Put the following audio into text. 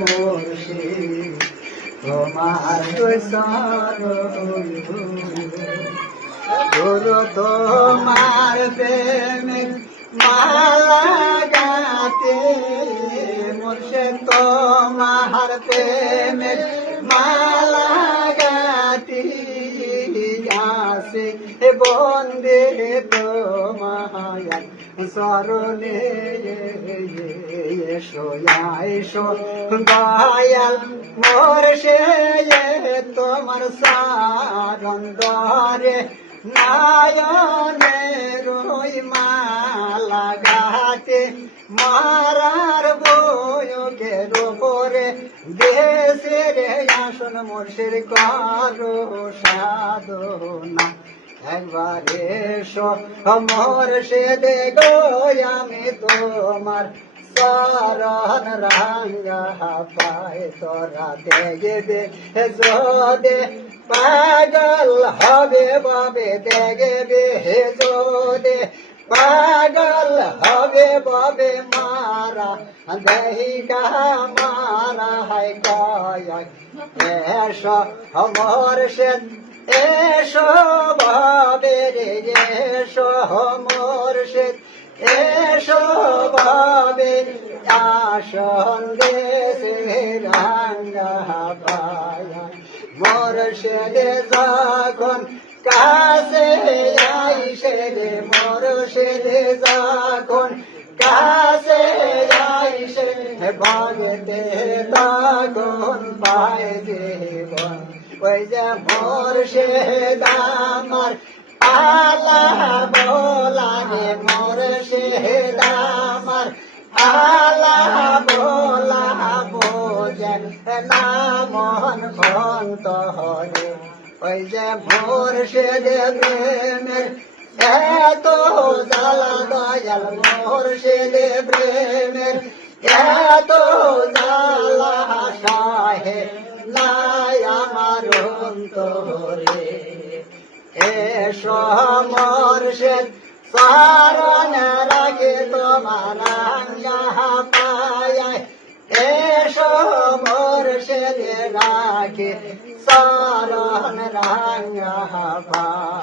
মুর্শিদ তোমার গুরু তোমার প্রেমের মালা গাতে মুর্শে তোমার প্রেমের মালা গাতি আসে বন্দে তোমায় সরলে এসো এসো, দয়াল মোর সে তোমার সারণ দরে নায়নে রই মালা গাতে মারার বয়কে রোপরে দেশের আসন মোর্শের করো সাধনা। একবার এসো মোর সে দে গো আমি তোমার শরণ রাঙ্গা পায় তোরা দেগে দে দে পাগল হবে বাবে দেগে দে দে পাগল হবে বাবে মারা দহিকা মারা হাই কয়াক এসো মোর সে এসো বাবে রে এসো মোর সে এসো বাবে আসন গেছে রাঙ্গা পায়া। মোর যখন কাছে আইসে রে, মোর সেদে যখন কাছে আইসে ভাগতে তখন পায় মন ভন্ত হরে ওই যে মোর সেদের এত জ্বালা দয়াল মোর সেদে প্রেমের এত অন্তরে এসো মর্ষেদ সারণ রাখে তোমার পায়। এসো মর্ষেদ রাখে সারণ রাঙ্গা পায়।